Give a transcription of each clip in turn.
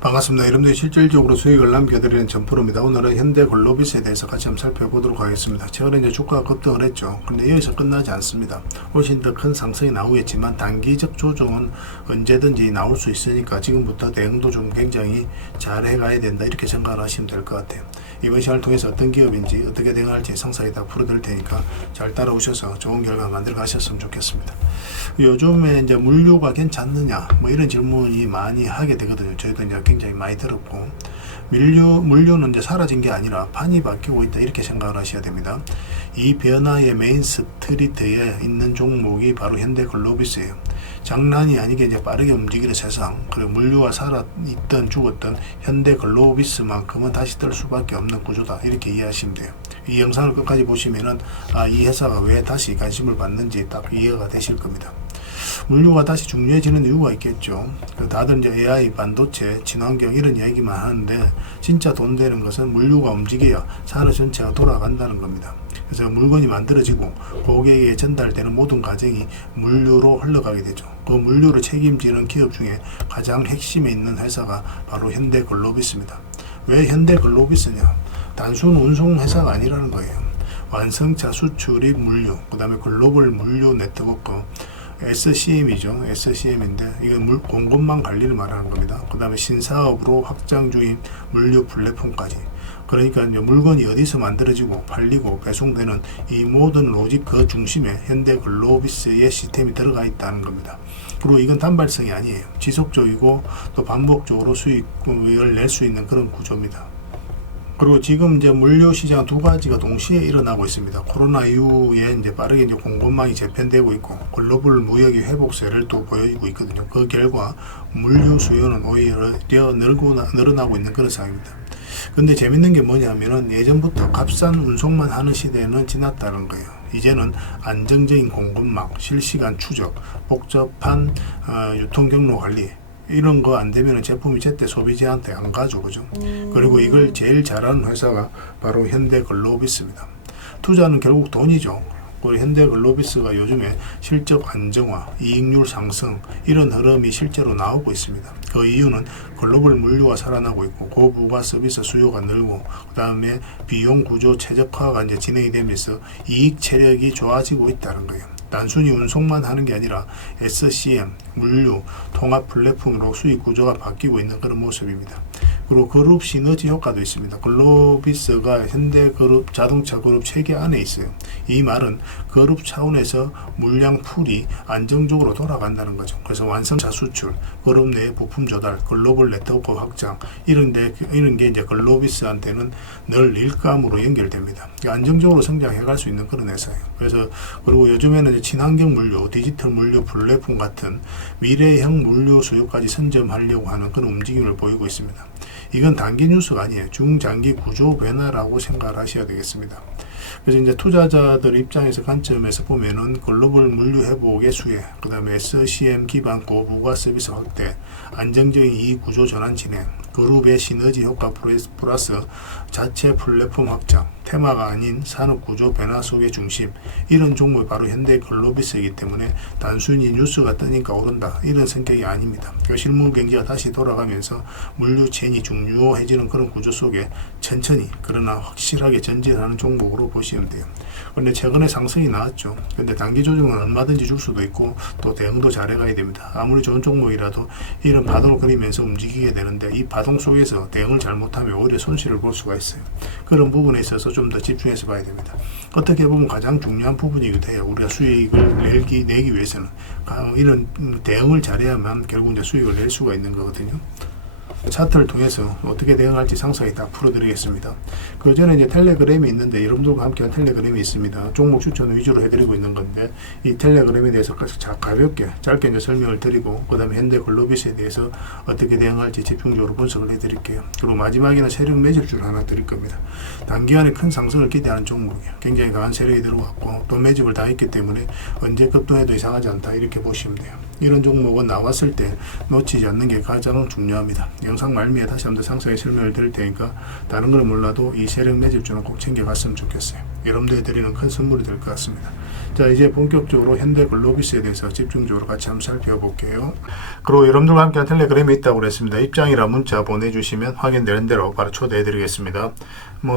반갑습니다. 여러분들이 실질적으로 수익을 남겨드리는 전프로입니다. 오늘은 현대글로비스에 대해서 같이 한번 살펴보도록 하겠습니다. 최근에 이제 주가가 급등을 했죠. 근데 여기서 끝나지 않습니다. 훨씬 더 큰 상승이 나오겠지만 단기적 조정은 언제든지 나올 수 있으니까 지금부터 대응도 좀 굉장히 잘 해가야 된다, 이렇게 생각을 하시면 될 것 같아요. 이번 시간을 통해서 어떤 기업인지 어떻게 대응할지 상세히 다 풀어드릴 테니까 잘 따라오셔서 좋은 결과 만들어 가셨으면 좋겠습니다. 요즘에 이제 물류가 괜찮느냐 뭐 이런 질문이 많이 하게 되거든요. 저희도 이제 굉장히 많이 들었고, 물류는 이제 사라진 게 아니라 판이 바뀌고 있다, 이렇게 생각을 하셔야 됩니다. 이 변화의 메인 스트리트에 있는 종목이 바로 현대글로비스예요. 장난이 아니게 이제 빠르게 움직이는 세상, 그리고 물류가 살아있던 죽었던 현대글로비스만큼은 다시 뜰 수밖에 없는 구조다, 이렇게 이해하시면 돼요. 이 영상을 끝까지 보시면은 이 회사가 왜 다시 관심을 받는지 딱 이해가 되실 겁니다. 물류가 다시 중요해지는 이유가 있겠죠. 다들 이제 AI, 반도체, 친환경 이런 이야기만 하는데, 진짜 돈 되는 것은 물류가 움직여야 산업 전체가 돌아간다는 겁니다. 그래서 물건이 만들어지고 고객에게 전달되는 모든 과정이 물류로 흘러가게 되죠. 그 물류를 책임지는 기업 중에 가장 핵심에 있는 회사가 바로 현대글로비스입니다. 왜 현대글로비스냐? 단순 운송 회사가 아니라는 거예요. 완성차, 수출입, 물류, 그 다음에 글로벌 물류 네트워크, SCM이죠. SCM인데 이건 공급망 관리를 말하는 겁니다. 그 다음에 신사업으로 확장 중인 물류 플랫폼까지. 그러니까 이제 물건이 어디서 만들어지고 팔리고 배송되는 이 모든 로직 그 중심에 현대글로비스의 시스템이 들어가 있다는 겁니다. 그리고 이건 단발성이 아니에요. 지속적이고 또 반복적으로 수익을 낼 수 있는 그런 구조입니다. 그리고 지금 이제 물류 시장 두 가지가 동시에 일어나고 있습니다. 코로나 이후에 이제 빠르게 이제 공급망이 재편되고 있고 글로벌 무역의 회복세를 또 보여주고 있거든요. 그 결과 물류 수요는 오히려 늘어나고 있는 그런 상황입니다. 근데 재밌는 게 뭐냐면은, 예전부터 값싼 운송만 하는 시대는 지났다는 거예요. 이제는 안정적인 공급망, 실시간 추적, 복잡한 유통 경로 관리, 이런 거 안 되면 제품이 제때 소비자한테 안 가죠, 그죠? 그리고 이걸 제일 잘하는 회사가 바로 현대글로비스입니다. 투자는 결국 돈이죠. 우리 현대글로비스가 요즘에 실적 안정화, 이익률 상승, 이런 흐름이 실제로 나오고 있습니다. 그 이유는 글로벌 물류가 살아나고 있고 고부가 서비스 수요가 늘고, 그 다음에 비용 구조 최적화가 이제 진행이 되면서 이익 체력이 좋아지고 있다는 거예요. 단순히 운송만 하는 게 아니라 SCM, 물류, 통합 플랫폼으로 수익 구조가 바뀌고 있는 그런 모습입니다. 그리고 그룹 시너지 효과도 있습니다. 글로비스가 현대그룹, 자동차 그룹 체계 안에 있어요. 이 말은 그룹 차원에서 물량 풀이 안정적으로 돌아간다는 거죠. 그래서 완성차 수출, 그룹 내 부품 조달, 글로벌 네트워크 확장, 이런 게 이제 글로비스한테는 늘 일감으로 연결됩니다. 안정적으로 성장해 갈 수 있는 그런 회사예요. 그래서 그리고 요즘에는 이제 친환경 물류, 디지털 물류 플랫폼 같은 미래형 물류 수요까지 선점하려고 하는 그런 움직임을 보이고 있습니다. 이건 단기 뉴스가 아니에요. 중장기 구조 변화라고 생각을 하셔야 되겠습니다. 그래서 이제 투자자들 입장에서 관점에서 보면은 글로벌 물류 회복의 수혜, 그 다음에 SCM 기반 고부가 서비스 확대, 안정적인 이익 구조 전환 진행, 그룹의 시너지 효과 플러스 자체 플랫폼 확장, 테마가 아닌 산업 구조 변화 속의 중심, 이런 종목이 바로 현대글로비스이기 때문에 단순히 뉴스가 뜨니까 오른다, 이런 성격이 아닙니다. 그러니까 실물 경제가 다시 돌아가면서 물류 체인이 중요해지는 그런 구조 속에 천천히 그러나 확실하게 전진하는 종목으로 보시면 돼요. 그런데 최근에 상승이 나왔죠. 근데 단기 조정은 얼마든지 줄 수도 있고 또 대응도 잘해가야 됩니다. 아무리 좋은 종목이라도 이런 파동을 그리면서 움직이게 되는데, 이 파동 속에서 대응을 잘못하면 오히려 손실을 볼 수가 있어요. 그런 부분에 있어서 좀 더 집중해서 봐야 됩니다. 어떻게 보면 가장 중요한 부분이기도 해요. 우리가 수익을 내기 위해서는 이런 대응을 잘해야만 결국 이제 수익을 낼 수가 있는 거거든요. 차트를 통해서 어떻게 대응할지 상세히 다 풀어드리겠습니다. 그 전에 이제 텔레그램이 있는데, 여러분들과 함께한 텔레그램이 있습니다. 종목 추천 위주로 해드리고 있는 건데, 이 텔레그램에 대해서 가볍게 짧게 이제 설명을 드리고, 그 다음에 현대글로비스에 대해서 어떻게 대응할지 집중적으로 분석을 해드릴게요. 그리고 마지막에는 세력 매집주를 하나 드릴 겁니다. 단기간에 큰 상승을 기대하는 종목이에요. 굉장히 강한 세력이 들어왔고 또 매집을 다 했기 때문에 언제 급등해도 이상하지 않다, 이렇게 보시면 돼요. 이런 종목은 나왔을 때 놓치지 않는 게 가장 중요합니다. 영상 말미에 다시 한번 상세히 설명을 드릴 테니까 다른 걸 몰라도 이 세력 매집주는 꼭 챙겨갔으면 좋겠어요. 여러분들이 드리는 큰 선물이 될 것 같습니다. 자, 이제 본격적으로 현대글로비스에 대해서 집중적으로 같이 한번 살펴볼게요. 그리고 여러분들과 함께한 텔레그램이 있다고 그랬습니다. 입장이라 문자 보내주시면 확인되는 대로 바로 초대해드리겠습니다.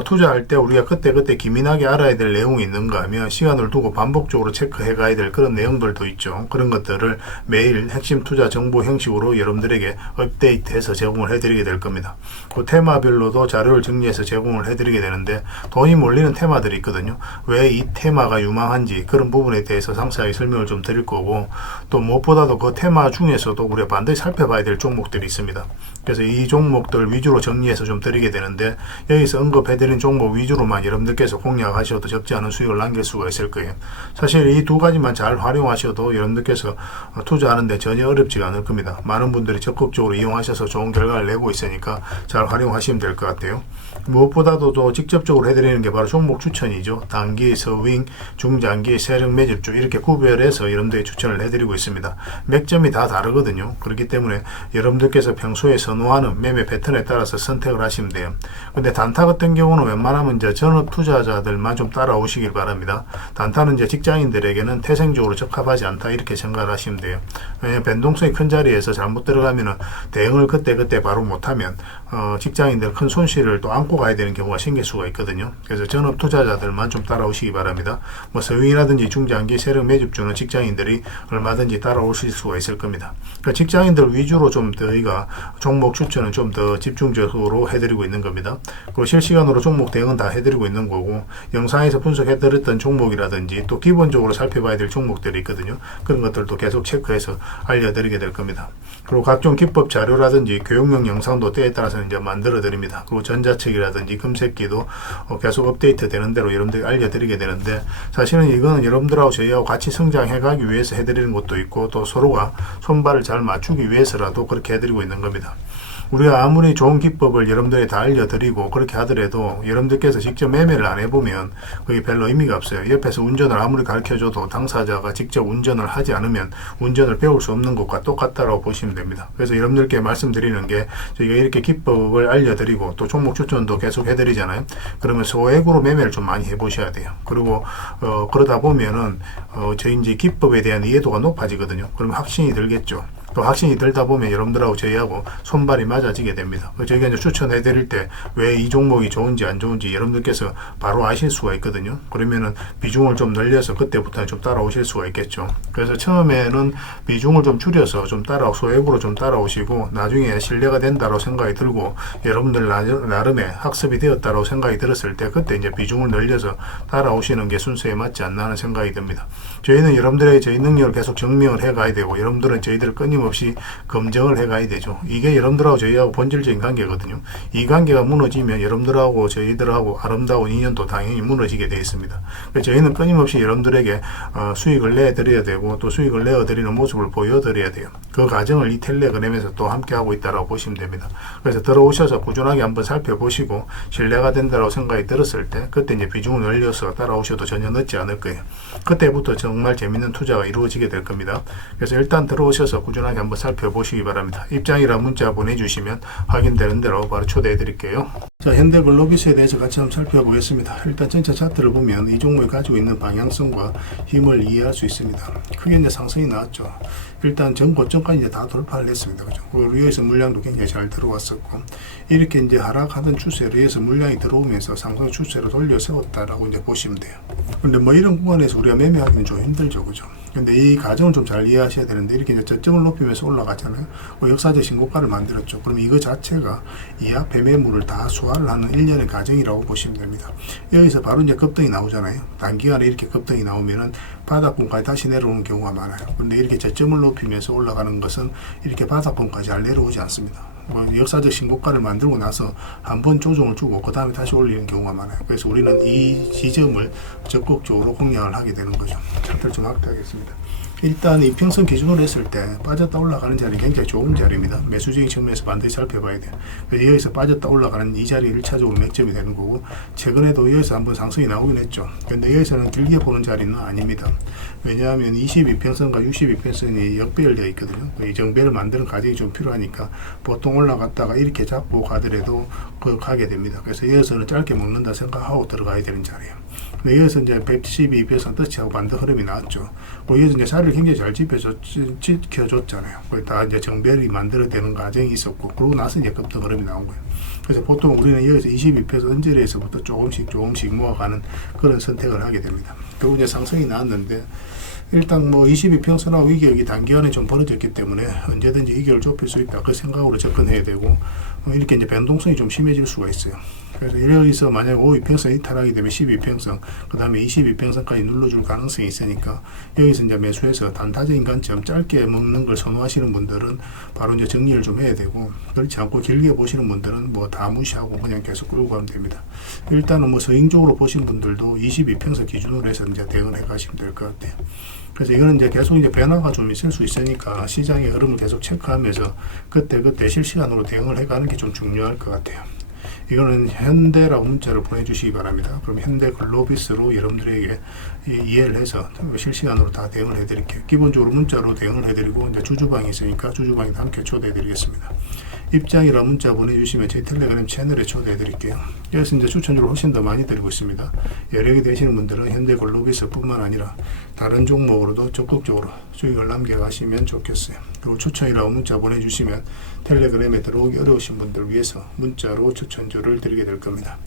투자할 때 우리가 그때그때 기민하게 알아야 될 내용이 있는가 하면 시간을 두고 반복적으로 체크해 가야 될 그런 내용들도 있죠. 그런 것들을 매일 핵심 투자 정보 형식으로 여러분들에게 업데이트해서 제공을 해드리게 될 겁니다. 그 테마별로도 자료를 정리해서 제공을 해드리게 되는데 돈이 몰리는 테마들이 있거든요. 왜 이 테마가 유망한지 그런 부분에 대해서 상세하게 설명을 좀 드릴 거고, 또 무엇보다도 그 테마 중에서도 우리가 반드시 살펴봐야 될 종목들이 있습니다. 그래서 이 종목들 위주로 정리해서 좀 드리게 되는데, 여기서 언급해드린 종목 위주로만 여러분들께서 공략하셔도 적지 않은 수익을 남길 수가 있을 거예요. 사실 이 두 가지만 잘 활용하셔도 여러분들께서 투자하는데 전혀 어렵지가 않을 겁니다. 많은 분들이 적극적으로 이용하셔서 좋은 결과를 내고 있으니까 잘 활용하시면 될 것 같아요. 무엇보다도 또 직접적으로 해드리는 게 바로 종목 추천이죠. 단기, 서윙, 중장기, 세력 매집주 이렇게 구별해서 여러분들이 추천을 해드리고 있습니다. 맥점이 다 다르거든요. 그렇기 때문에 여러분들께서 평소에 선호하는 매매 패턴에 따라서 선택을 하시면 돼요. 근데 단타 같은 경우는 웬만하면 이제 전업 투자자들만 좀 따라오시길 바랍니다. 단타는 이제 직장인들에게는 태생적으로 적합하지 않다 이렇게 생각을 하시면 돼요. 왜냐하면 변동성이 큰 자리에서 잘못 들어가면 대응을 그때 바로 못하면 직장인들 큰 손실을 또 안고 가야 되는 경우가 생길 수가 있거든요. 그래서 전업 투자자들만 좀 따라오시기 바랍니다. 서윙이라든지 중장기 세력 매집주는 직장인들이 얼마든지 따라오실 수가 있을 겁니다. 그러니까 직장인들 위주로 좀 저희가 종목 추천은 좀 더 집중적으로 해드리고 있는 겁니다. 그리고 실시간으로 종목 대응은 다 해드리고 있는 거고, 영상에서 분석해드렸던 종목이라든지 또 기본적으로 살펴봐야 될 종목들이 있거든요. 그런 것들도 계속 체크해서 알려드리게 될 겁니다. 그리고 각종 기법 자료라든지 교육용 영상도 때에 따라서 이제 만들어 드립니다. 그리고 전자책이라든지 금색기도 계속 업데이트 되는 대로 여러분들이 알려드리게 되는데, 사실은 이거는 여러분들하고 저희하고 같이 성장해 가기 위해서 해드리는 것도 있고, 또 서로가 손발을 잘 맞추기 위해서라도 그렇게 해드리고 있는 겁니다. 우리가 아무리 좋은 기법을 여러분들이 다 알려드리고 그렇게 하더라도 여러분들께서 직접 매매를 안 해보면 그게 별로 의미가 없어요. 옆에서 운전을 아무리 가르쳐줘도 당사자가 직접 운전을 하지 않으면 운전을 배울 수 없는 것과 똑같다라고 보시면 됩니다. 그래서 여러분들께 말씀드리는 게, 저희가 이렇게 기법을 알려드리고 또 종목 추천도 계속 해드리잖아요. 그러면 소액으로 매매를 좀 많이 해보셔야 돼요. 그리고 그러다 보면은 저희 이제 기법에 대한 이해도가 높아지거든요. 그러면 확신이 들겠죠. 또 확신이 들다 보면 여러분들하고 저희하고 손발이 맞아지게 됩니다. 저희가 이제 추천해 드릴 때 왜 이 종목이 좋은지 안 좋은지 여러분들께서 바로 아실 수가 있거든요. 그러면은 비중을 좀 늘려서 그때부터 좀 따라오실 수가 있겠죠. 그래서 처음에는 비중을 좀 줄여서 좀 소액으로 좀 따라오시고, 나중에 신뢰가 된다고 생각이 들고 여러분들 나름의 학습이 되었다고 생각이 들었을 때 그때 이제 비중을 늘려서 따라오시는 게 순서에 맞지 않나 하는 생각이 듭니다. 저희는 여러분들의 저희 능력을 계속 증명을 해 가야 되고, 여러분들은 저희들을 끊임없이 검증을 해 가야 되죠. 이게 여러분들하고 저희하고 본질적인 관계거든요. 이 관계가 무너지면 여러분들하고 저희들하고 아름다운 인연도 당연히 무너지게 되어 있습니다. 그래서 저희는 끊임없이 여러분들에게 수익을 내드려야 되고, 또 수익을 내어드리는 모습을 보여드려야 돼요. 그 과정을 이 텔레그램에서 또 함께 하고 있다고 보시면 됩니다. 그래서 들어오셔서 꾸준하게 한번 살펴보시고 신뢰가 된다고 생각이 들었을 때 그때 이제 비중을 늘려서 따라오셔도 전혀 늦지 않을 거예요. 그때부터 정말 재밌는 투자가 이루어지게 될 겁니다. 그래서 일단 들어오셔서 꾸준하게 한번 살펴보시기 바랍니다. 입장이랑 문자 보내주시면 확인되는 대로 바로 초대해 드릴게요. 자, 현대글로비스에 대해서 같이 한번 살펴보겠습니다. 일단 전체 차트를 보면 이 종목이 가지고 있는 방향성과 힘을 이해할 수 있습니다. 크게 이제 상승이 나왔죠. 일단 전 고점까지 이제 다 돌파를 했습니다. 그죠? 리에서 물량도 굉장히 잘 들어왔었고, 이렇게 이제 하락하던 추세로 리에서 물량이 들어오면서 상승 추세로 돌려 세웠다라고 이제 보시면 돼요. 근데 이런 구간에서 우리가 매매하기는 좀 힘들죠. 그죠? 근데 이 과정을 좀 잘 이해하셔야 되는데, 이렇게 이제 저점을 높이면서 올라가잖아요. 역사적 신고가를 만들었죠. 그럼 이거 자체가 이하 배매물을 다 소화를 하는 일련의 과정이라고 보시면 됩니다. 여기서 바로 이제 급등이 나오잖아요. 단기간에 이렇게 급등이 나오면은 바닥권까지 다시 내려오는 경우가 많아요. 근데 이렇게 저점을 높이면서 올라가는 것은 이렇게 바닥권까지 잘 내려오지 않습니다. 역사적 신고가를 만들고 나서 한번 조정을 주고 그 다음에 다시 올리는 경우가 많아요. 그래서 우리는 이 지점을 적극적으로 공략을 하게 되는 거죠. 차트를 좀 확대하겠습니다. 일단 이평선 기준으로 했을 때 빠졌다 올라가는 자리는 굉장히 좋은 자리입니다. 매수적인 측면에서 반드시 살펴봐야 돼요. 여기서 빠졌다 올라가는 이 자리 1차적으로 맥점이 되는 거고, 최근에도 여기서 한번 상승이 나오긴 했죠. 근데 여기서는 길게 보는 자리는 아닙니다. 왜냐하면 22평선과 62평선이 역배열되어 있거든요. 이 정배를 만드는 과정이 좀 필요하니까 보통 올라갔다가 이렇게 잡고 가더라도 가게 됩니다. 그래서 여기서는 짧게 먹는다 생각하고 들어가야 되는 자리예요. 근데 여기서 이제 112배선 터치하고 반대 흐름이 나왔죠. 여기서 이제 자리를 굉장히 잘 지켜줬잖아요. 거의 다 이제 정배를 만들어내는 과정이 있었고, 그러고 나서 이제 급등 흐름이 나온 거예요. 그래서 보통 우리는 여기서 22배선 언저리에서부터 조금씩 모아가는 그런 선택을 하게 됩니다. 결국 이제 상승이 나왔는데, 일단 뭐 22평선하고 이격이 단기간에 좀 벌어졌기 때문에 언제든지 이격을 좁힐 수 있다, 그 생각으로 접근해야 되고, 이렇게 이제 변동성이 좀 심해질 수가 있어요. 그래서 여기서 만약 5위평선 이탈하게 되면 12평선, 그 다음에 22평선까지 눌러줄 가능성이 있으니까, 여기서 이제 매수해서 단타적인 관점 짧게 먹는 걸 선호하시는 분들은 바로 이제 정리를 좀 해야 되고, 그렇지 않고 길게 보시는 분들은 뭐 다 무시하고 그냥 계속 끌고 가면 됩니다. 일단은 뭐 서행적으로 보신 분들도 22평선 기준으로 해서 이제 대응을 해 가시면 될 것 같아요. 그래서 이거는 이제 계속 이제 변화가 좀 있을 수 있으니까 시장의 흐름을 계속 체크하면서 그때 실시간으로 대응을 해가는 게 좀 중요할 것 같아요. 이거는 현대라고 문자를 보내주시기 바랍니다. 그럼 현대 글로비스로 여러분들에게 이해를 해서 실시간으로 다 대응을 해드릴게요. 기본적으로 문자로 대응을 해드리고, 이제 주주방이 있으니까 주주방에도 함께 초대해드리겠습니다. 입장이라 문자 보내주시면 제 텔레그램 채널에 초대해드릴게요. 여기서 이제 추천주를 훨씬 더 많이 드리고 있습니다. 여력이 되시는 분들은 현대 글로비스 뿐만 아니라 다른 종목으로도 적극적으로 수익을 남겨가시면 좋겠어요. 그리고 추천이라고 문자 보내주시면 텔레그램에 들어오기 어려우신 분들 위해서 문자로 추천주를 드리게 될 겁니다.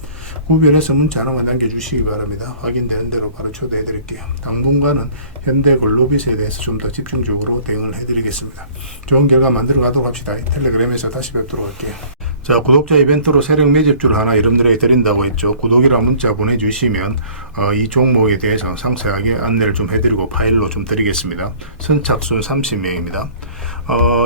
구별해서 문자 하나만 남겨주시기 바랍니다. 확인되는 대로 바로 초대해드릴게요. 당분간은 현대 글로비스에 대해서 좀 더 집중적으로 대응을 해드리겠습니다. 좋은 결과 만들어 가도록 합시다. 텔레그램에서 다시 뵙도록 할게요. 자, 구독자 이벤트로 세력 매집주를 하나 여러분들에게 드린다고 했죠. 구독이랑 문자 보내주시면 이 종목에 대해서 상세하게 안내를 좀 해드리고 파일로 좀 드리겠습니다. 선착순 30명입니다.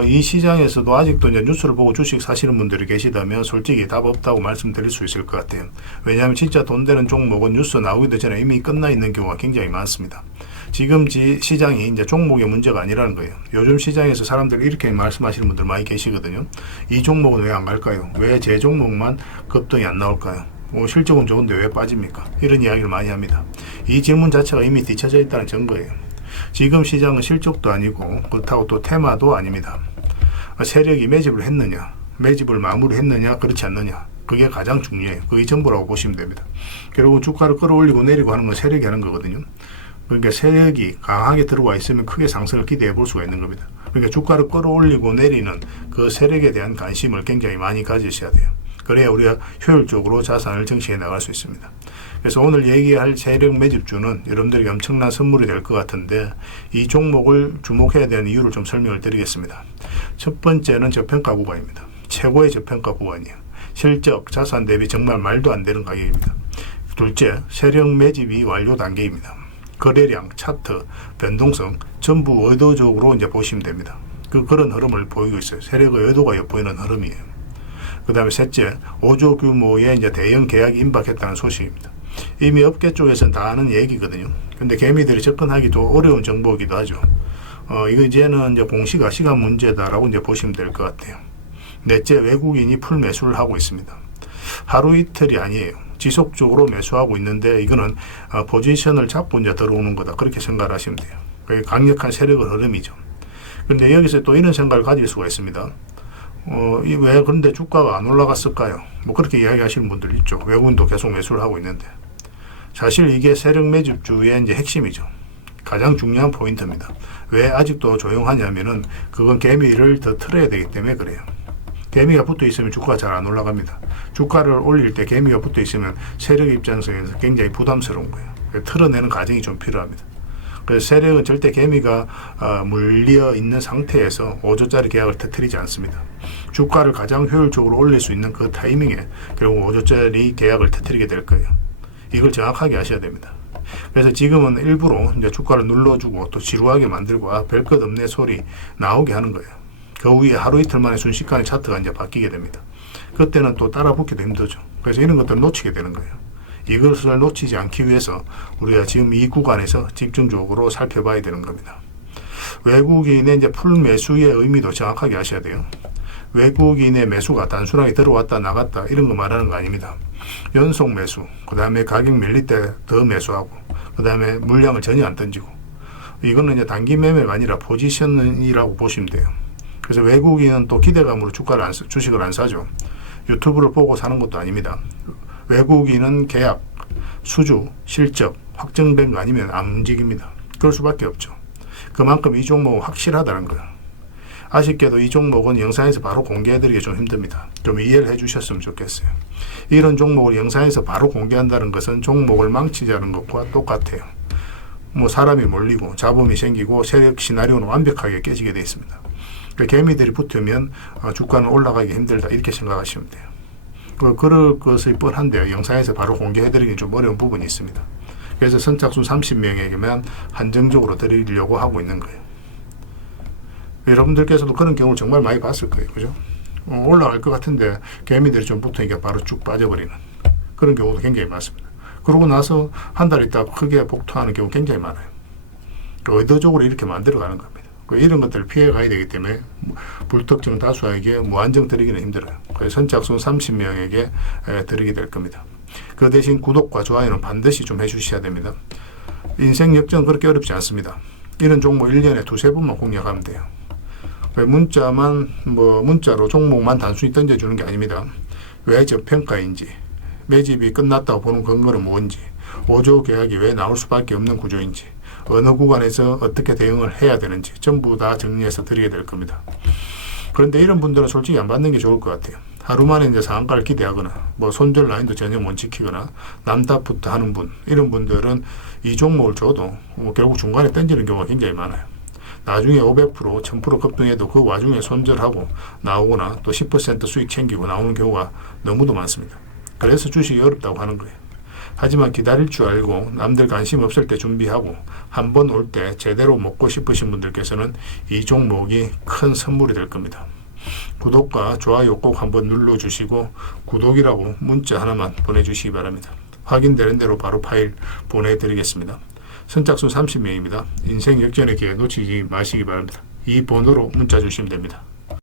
이 시장에서도 아직도 이제 뉴스를 보고 주식 사시는 분들이 계시다면 솔직히 답 없다고 말씀드릴 수 있을 것 같아요. 왜냐하면 진짜 돈 되는 종목은 뉴스 나오기도 전에 이미 끝나 있는 경우가 굉장히 많습니다. 지금 시장이 이제 종목의 문제가 아니라는 거예요. 요즘 시장에서 사람들이 이렇게 말씀하시는 분들 많이 계시거든요. 이 종목은 왜 안 갈까요? 왜 제 종목만 급등이 안 나올까요? 실적은 좋은데 왜 빠집니까? 이런 이야기를 많이 합니다. 이 질문 자체가 이미 뒤쳐져 있다는 증거예요. 지금 시장은 실적도 아니고 그렇다고 또 테마도 아닙니다. 세력이 매집을 했느냐, 매집을 마무리했느냐, 그렇지 않느냐, 그게 가장 중요해요. 그게 전부라고 보시면 됩니다. 결국 주가를 끌어올리고 내리고 하는 건 세력이 하는 거거든요. 그러니까 세력이 강하게 들어와 있으면 크게 상승을 기대해 볼 수가 있는 겁니다. 그러니까 주가를 끌어올리고 내리는 그 세력에 대한 관심을 굉장히 많이 가지셔야 돼요. 그래야 우리가 효율적으로 자산을 증식해 나갈 수 있습니다. 그래서 오늘 얘기할 세력 매집주는 여러분들에게 엄청난 선물이 될 것 같은데, 이 종목을 주목해야 되는 이유를 좀 설명을 드리겠습니다. 첫 번째는 저평가 구간입니다. 최고의 저평가 구간이에요. 실적, 자산 대비 정말 말도 안 되는 가격입니다. 둘째, 세력 매집이 완료 단계입니다. 거래량, 차트, 변동성 전부 의도적으로 이제 보시면 됩니다. 그런 흐름을 보이고 있어요. 세력의 의도가 엿보이는 흐름이에요. 그 다음에 셋째, 5조 규모의 이제 대형 계약이 임박했다는 소식입니다. 이미 업계 쪽에서는 다 아는 얘기거든요. 근데 개미들이 접근하기도 어려운 정보이기도 하죠. 이거 이제는 이제 공시가 시간 문제다라고 이제 보시면 될 것 같아요. 넷째, 외국인이 풀 매수를 하고 있습니다. 하루 이틀이 아니에요. 지속적으로 매수하고 있는데, 이거는 포지션을 잡고 이제 들어오는 거다, 그렇게 생각을 하시면 돼요. 그게 강력한 세력의 흐름이죠. 그런데 여기서 또 이런 생각을 가질 수가 있습니다. 왜 그런데 주가가 안 올라갔을까요? 뭐 그렇게 이야기하시는 분들 있죠. 외국인도 계속 매수를 하고 있는데, 사실 이게 세력 매집주의 이제 핵심이죠. 가장 중요한 포인트입니다. 왜 아직도 조용하냐면은 그건 개미를 더 틀어야 되기 때문에 그래요. 개미가 붙어 있으면 주가가 잘 안 올라갑니다. 주가를 올릴 때 개미가 붙어 있으면 세력 입장에서 굉장히 부담스러운 거예요. 틀어내는 과정이 좀 필요합니다. 그래서 세력은 절대 개미가 물려 있는 상태에서 5조짜리 계약을 터뜨리지 않습니다. 주가를 가장 효율적으로 올릴 수 있는 그 타이밍에 결국 5조짜리 계약을 터뜨리게 될 거예요. 이걸 정확하게 아셔야 됩니다. 그래서 지금은 일부러 이제 주가를 눌러주고 또 지루하게 만들고 별 것 없네 소리 나오게 하는 거예요. 그 후에 하루 이틀 만에 순식간에 차트가 이제 바뀌게 됩니다. 그때는 또 따라 붙기도 힘들죠. 그래서 이런 것들을 놓치게 되는 거예요. 이것을 놓치지 않기 위해서 우리가 지금 이 구간에서 집중적으로 살펴봐야 되는 겁니다. 외국인의 이제 풀 매수의 의미도 정확하게 아셔야 돼요. 외국인의 매수가 단순하게 들어왔다 나갔다 이런 거 말하는 거 아닙니다. 연속 매수, 그 다음에 가격 밀릴 때 더 매수하고, 그 다음에 물량을 전혀 안 던지고, 이거는 이제 단기 매매가 아니라 포지션이라고 보시면 돼요. 그래서 외국인은 또 기대감으로 주식을 안 사죠. 유튜브를 보고 사는 것도 아닙니다. 외국인은 계약, 수주, 실적 확정된 거 아니면 안 움직입니다. 그럴 수밖에 없죠. 그만큼 이 종목은 확실하다는 거예요. 아쉽게도 이 종목은 영상에서 바로 공개해드리기 좀 힘듭니다. 좀 이해를 해주셨으면 좋겠어요. 이런 종목을 영상에서 바로 공개한다는 것은 종목을 망치자는 것과 똑같아요. 뭐 사람이 몰리고 잡음이 생기고 세력 시나리오는 완벽하게 깨지게 되어 있습니다. 그러니까 개미들이 붙으면 주가는 올라가기 힘들다 이렇게 생각하시면 돼요. 그럴 것이 뻔한데요. 영상에서 바로 공개해드리기 좀 어려운 부분이 있습니다. 그래서 선착순 30명에게만 한정적으로 드리려고 하고 있는 거예요. 여러분들께서도 그런 경우를 정말 많이 봤을 거예요. 그죠? 올라갈 것 같은데 개미들이 좀 붙으니까 바로 쭉 빠져버리는 그런 경우도 굉장히 많습니다. 그러고 나서 한 달 있다가 크게 복토하는 경우 굉장히 많아요. 의도적으로 이렇게 만들어가는 겁니다. 이런 것들을 피해 가야 되기 때문에 불특정 다수에게 무한정 드리기는 힘들어요. 그래서 선착순 30명에게 드리게 될 겁니다. 그 대신 구독과 좋아요는 반드시 좀 해주셔야 됩니다. 인생 역전은 그렇게 어렵지 않습니다. 이런 종목 1년에 두세 번만 공략하면 돼요. 문자로 종목만 단순히 던져주는 게 아닙니다. 왜 저평가인지, 매집이 끝났다고 보는 근거는 뭔지, 5조 계약이 왜 나올 수밖에 없는 구조인지, 어느 구간에서 어떻게 대응을 해야 되는지 전부 다 정리해서 드리게 될 겁니다. 그런데 이런 분들은 솔직히 안 받는 게 좋을 것 같아요. 하루 만에 이제 상한가를 기대하거나 손절 라인도 전혀 못 지키거나 남답부터 하는 분, 이런 분들은 이 종목을 줘도 결국 중간에 던지는 경우가 굉장히 많아요. 나중에 500%, 1000% 급등해도 그 와중에 손절하고 나오거나 또 10% 수익 챙기고 나오는 경우가 너무도 많습니다. 그래서 주식이 어렵다고 하는 거예요. 하지만 기다릴 줄 알고 남들 관심 없을 때 준비하고 한 번 올 때 제대로 먹고 싶으신 분들께서는 이 종목이 큰 선물이 될 겁니다. 구독과 좋아요 꼭 한번 눌러주시고 구독이라고 문자 하나만 보내주시기 바랍니다. 확인되는 대로 바로 파일 보내드리겠습니다. 선착순 30명입니다. 인생 역전의 기회 놓치지 마시기 바랍니다. 이 번호로 문자 주시면 됩니다.